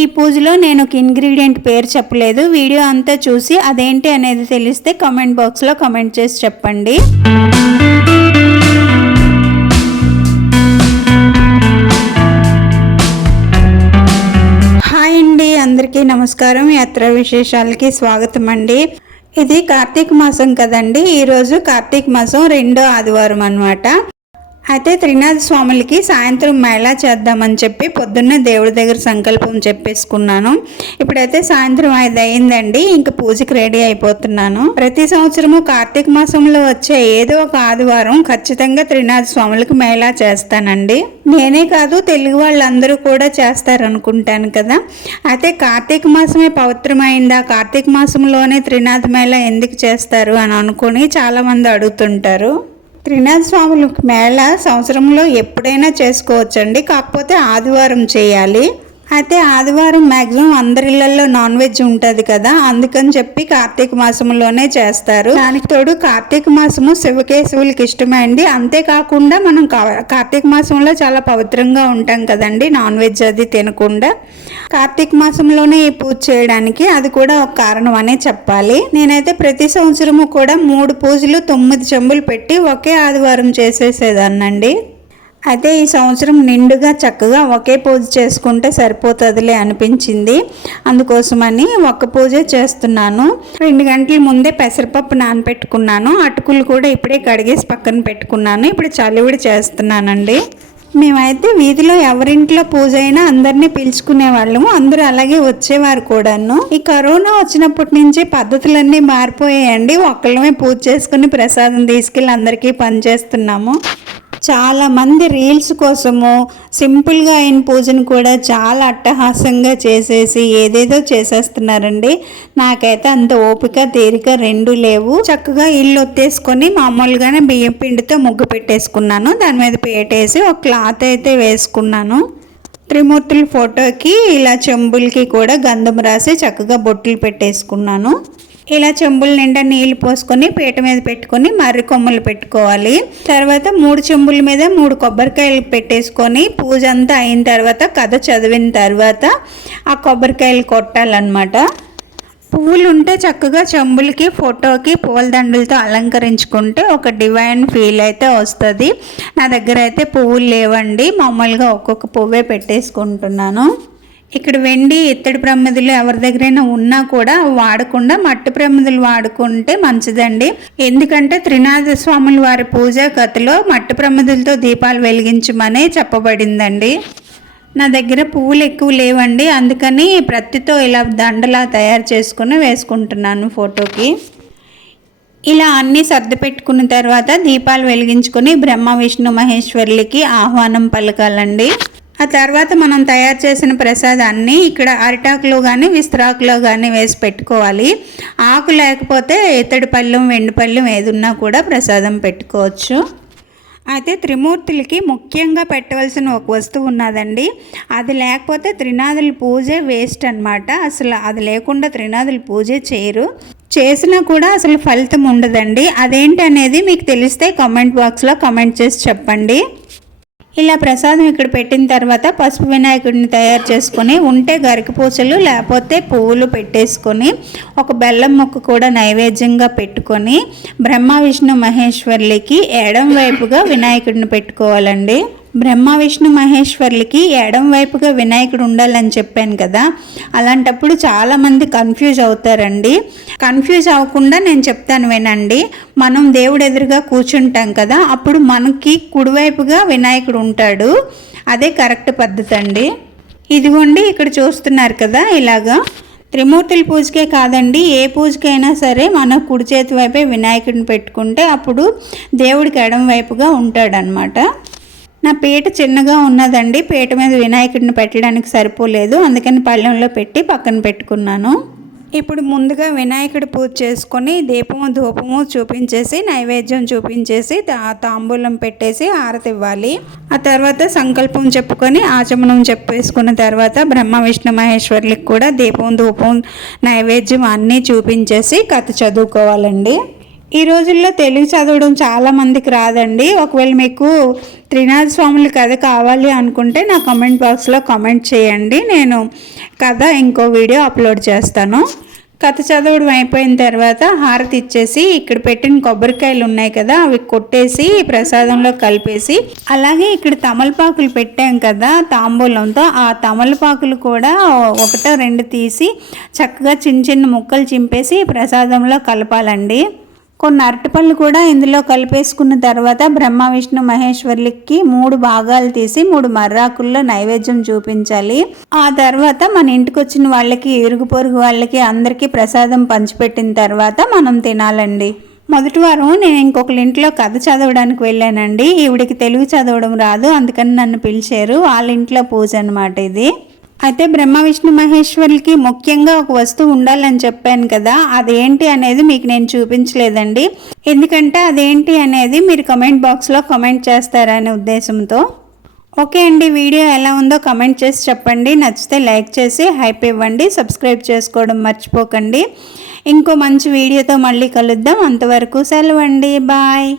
ఈ పూజలో నేను ఒక ఇంగ్రీడియంట్ పేరు చెప్పలేదు. వీడియో అంతా చూసి అదేంటి అనేది తెలిస్తే కామెంట్ బాక్స్లో కామెంట్ చేసి చెప్పండి. హాయ్ అండి, అందరికీ నమస్కారం. యాత్ర విశేషాలకి స్వాగతం అండి. ఇది కార్తీక మాసం కదండి. ఈరోజు కార్తీక మాసం 2వ ఆదివారం అన్నమాట. అయితే త్రినాథ స్వాములకి సాయంత్రం మేళా చేద్దామని చెప్పి పొద్దున్నే దేవుడి దగ్గర సంకల్పం చెప్పేసుకున్నాను. ఇప్పుడైతే సాయంత్రం 5 అయిందండి. ఇంక పూజకి రెడీ అయిపోతున్నాను. ప్రతి సంవత్సరము కార్తీక మాసంలో వచ్చే ఏదో ఒక ఆదివారం ఖచ్చితంగా త్రినాథ స్వాములకి మేళా చేస్తానండి. నేనే కాదు, తెలుగు వాళ్ళందరూ కూడా చేస్తారనుకుంటాను కదా. అయితే కార్తీక మాసమే పవిత్రమైందా, కార్తీక మాసంలోనే త్రినాథ మేళా ఎందుకు చేస్తారు అని అనుకుని చాలామంది అడుగుతుంటారు. త్రినాథ స్వాముల మేళ సంవత్సరంలో ఎప్పుడైనా చేసుకోవచ్చండి, కాకపోతే ఆదివారం చేయాలి. అయితే ఆదివారం మ్యాక్సిమం అందరి ఇళ్లలో నాన్ వెజ్ ఉంటుంది కదా, అందుకని చెప్పి కార్తీక మాసంలోనే చేస్తారు. దానికి తోడు కార్తీక మాసము శివకేశవులకి ఇష్టమే అండి. అంతేకాకుండా మనం కార్తీక మాసంలో చాలా పవిత్రంగా ఉంటాం కదండి, నాన్ వెజ్ అది తినకుండా. కార్తీక మాసంలోనే ఈ పూజ చేయడానికి అది కూడా ఒక కారణం అనే చెప్పాలి. నేనైతే ప్రతి సంవత్సరము కూడా 3 పూజలు 9 చెంబులు పెట్టి ఒకే ఆదివారం చేసేసేదాన్నండి. అయితే ఈ సంవత్సరం నిండుగా చక్కగా ఒకే పూజ చేసుకుంటే సరిపోతుందిలే అనిపించింది. అందుకోసమని ఒక్క పూజే చేస్తున్నాను. 2 గంటల ముందే పెసరపప్పు నానబెట్టుకున్నాను. అటుకులు కూడా ఇప్పుడే కడిగేసి పక్కన పెట్టుకున్నాను. ఇప్పుడు చలివిడి చేస్తున్నానండి. మేమైతే వీధిలో ఎవరింట్లో పూజ అయినా అందరినీ పిలుచుకునే వాళ్ళము, అందరూ అలాగే వచ్చేవారు కూడాను. ఈ కరోనా వచ్చినప్పటి నుంచి పద్ధతులన్నీ మారిపోయాయండి. ఒక్కళ్ళమే పూజ చేసుకుని ప్రసాదం తీసుకెళ్ళి అందరికీ పనిచేస్తున్నాము. చాలామంది రీల్స్ కోసము సింపుల్గా అయిన పూజను కూడా చాలా అట్టహాసంగా చేసేసి ఏదేదో చేసేస్తున్నారండి. నాకైతే అంత ఓపిక తీరిక 2 లేవు. చక్కగా ఇల్లు ఒత్తేసుకొని మామూలుగానే బియ్యం పిండితో ముగ్గు పెట్టేసుకున్నాను. దాని మీద పేటేసి ఒక క్లాత్ అయితే వేసుకున్నాను. త్రిమూర్తుల ఫోటోకి ఇలా చెంబులకి కూడా గంధం రాసి చక్కగా బొట్టులు పెట్టేసుకున్నాను. ఇలా చెంబుల నిండా నీళ్ళు పోసుకొని పీట మీద పెట్టుకొని మర్రి కొమ్మలు పెట్టుకోవాలి. తర్వాత 3 చెంబుల మీద 3 కొబ్బరికాయలు పెట్టేసుకొని పూజ అంతా అయిన తర్వాత కథ చదివిన తర్వాత ఆ కొబ్బరికాయలు కొట్టాలన్నమాట. పువ్వులు ఉంటే చక్కగా చెంబులకి ఫోటోకి పూలదండలతో అలంకరించుకుంటే ఒక డివైన్ ఫీల్ అయితే వస్తుంది. నా దగ్గర అయితే పువ్వులు లేవండి, మామూలుగా ఒక్కొక్క పువ్వే పెట్టేసుకుంటున్నాను. ఇక్కడ వెండి ఇత్తడి ప్రమిదలు ఎవరి దగ్గరైనా ఉన్నా కూడా వాడకుండా మట్టి ప్రమిదలు వాడుకుంటే మంచిదండి. ఎందుకంటే త్రినాథ స్వాముల వారి పూజా కథలో మట్టి ప్రమిదలతో దీపాలు వెలిగించమనే చెప్పబడిందండి. నా దగ్గర పువ్వులు ఎక్కువ లేవండి, అందుకని ప్రత్తితో ఇలా దండలా తయారు చేసుకుని వేసుకుంటున్నాను ఫోటోకి. ఇలా అన్నీ సర్ది పెట్టుకున్న తర్వాత దీపాలు వెలిగించుకొని బ్రహ్మ విష్ణు మహేశ్వరులకి ఆహ్వానం పలకాలండి. ఆ తర్వాత మనం తయారు చేసిన ప్రసాదాన్ని ఇక్కడ అరిటాకులో కానీ విస్తరాకులో కానీ వేసి పెట్టుకోవాలి. ఆకు లేకపోతే ఇత్తడి పళ్ళెం వెండి పళ్ళెం ఏదున్నా కూడా ప్రసాదం పెట్టుకోవచ్చు. అయితే త్రిమూర్తులకి ముఖ్యంగా పెట్టవలసిన ఒక వస్తువు ఉన్నదండి. అది లేకపోతే త్రినాథుల పూజే వేస్ట్ అన్నమాట. అసలు అది లేకుండా త్రినాథుల పూజే చేయరు. చేసినా కూడా అసలు ఫలితం ఉండదండి. అదేంటి అనేది మీకు తెలిస్తే కామెంట్ బాక్స్లో కామెంట్ చేసి చెప్పండి. ఇలా ప్రసాదం ఇక్కడ పెట్టిన తర్వాత పసుపు వినాయకుడిని తయారు చేసుకొని ఉంటే గరిక పూసలు లేకపోతే పువ్వులు పెట్టేసుకొని ఒక బెల్లం ముక్క కూడా నైవేద్యంగా పెట్టుకొని బ్రహ్మ విష్ణు మహేశ్వరులకి ఎడం వైపుగా వినాయకుడిని పెట్టుకోవాలండి. బ్రహ్మ విష్ణు మహేశ్వరులకి ఎడం వైపుగా వినాయకుడు ఉండాలని చెప్పాను కదా, అలాంటప్పుడు చాలామంది కన్ఫ్యూజ్ అవుతారండి. కన్ఫ్యూజ్ అవ్వకుండా నేను చెప్తాను వినండి. మనం దేవుడు ఎదురుగా కూర్చుంటాం కదా, అప్పుడు మనకి కుడివైపుగా వినాయకుడు ఉంటాడు. అదే కరెక్ట్ పద్ధతి అండి. ఇదిగోండి ఇక్కడ చూస్తున్నారు కదా, ఇలాగా త్రిమూర్తుల పూజకే కాదండి, ఏ పూజకైనా సరే మన కుడి చేతి వైపే వినాయకుడిని పెట్టుకుంటే అప్పుడు దేవుడికి ఎడం వైపుగా ఉంటాడనమాట. నా పీట చిన్నగా ఉన్నదండి, పీట మీద వినాయకుడిని పెట్టడానికి సరిపోలేదు, అందుకని పళ్ళెంలో పెట్టి పక్కన పెట్టుకున్నాను. ఇప్పుడు ముందుగా వినాయకుడి పూజ చేసుకొని దీపము ధూపము చూపించేసి నైవేద్యం చూపించేసి తాంబూలం పెట్టేసి హారతి ఇవ్వాలి. ఆ తర్వాత సంకల్పం చెప్పుకొని ఆచమనం చెప్పేసుకున్న తర్వాత బ్రహ్మ విష్ణు మహేశ్వరులకు కూడా దీపం ధూపం నైవేద్యం అన్నీ చూపించేసి కథ చదువుకోవాలండి. ఈ రోజుల్లో తెలుగు చదవడం చాలా మందికి రాదండి. ఒకవేళ మీకు త్రినాథ స్వాముల కథ కావాలి అనుకుంటే నా కామెంట్ బాక్స్లో కామెంట్ చేయండి. నేను కథ ఇంకో వీడియో అప్లోడ్ చేస్తాను. కథ చదవడం అయిపోయిన తర్వాత హారతి ఇచ్చేసి ఇక్కడ పెట్టిన కొబ్బరికాయలు ఉన్నాయి కదా, అవి కొట్టేసి ప్రసాదంలో కలిపేసి, అలాగే ఇక్కడ తమలపాకులు పెట్టాం కదా తాంబూలంతో, ఆ తమలపాకులు కూడా ఒకటో రెండు తీసి చక్కగా చిన్న చిన్న ముక్కలు చింపేసి ప్రసాదంలో కలపాలండి. కొన్ని అరటిపళ్ళు కూడా ఇందులో కలిపేసుకున్న తర్వాత బ్రహ్మ విష్ణు మహేశ్వరులకి 3 భాగాలు తీసి 3 మర్రాకుల్లో నైవేద్యం చూపించాలి. ఆ తర్వాత మన ఇంటికి వచ్చిన వాళ్ళకి, ఇరుగు పొరుగు వాళ్ళకి అందరికీ ప్రసాదం పంచిపెట్టిన తర్వాత మనం తినాలండి. మొదటి వారం నేను ఇంకొకరి ఇంట్లో కథ చదవడానికి వెళ్ళానండి. ఈవిడికి తెలుగు చదవడం రాదు, అందుకని నన్ను పిలిచారు. వాళ్ళ ఇంట్లో పూజ అనమాట ఇది. అయితే బ్రహ్మ విష్ణు మహేశ్వరులకి ముఖ్యంగా ఒక వస్తువు ఉండాలని చెప్పాను కదా, అదేంటి అనేది మీకు నేను చూపించలేదండి. ఎందుకంటే అదేంటి అనేది మీరు కమెంట్ బాక్స్లో కమెంట్ చేస్తారనే ఉద్దేశంతో. ఓకే అండి, వీడియో ఎలా ఉందో కమెంట్ చేసి చెప్పండి. నచ్చితే లైక్ చేసి హైప్ ఇవ్వండి. సబ్స్క్రైబ్ చేసుకోవడం మర్చిపోకండి. ఇంకో మంచి వీడియోతో మళ్ళీ కలుద్దాం. అంతవరకు సెలవండి. బాయ్.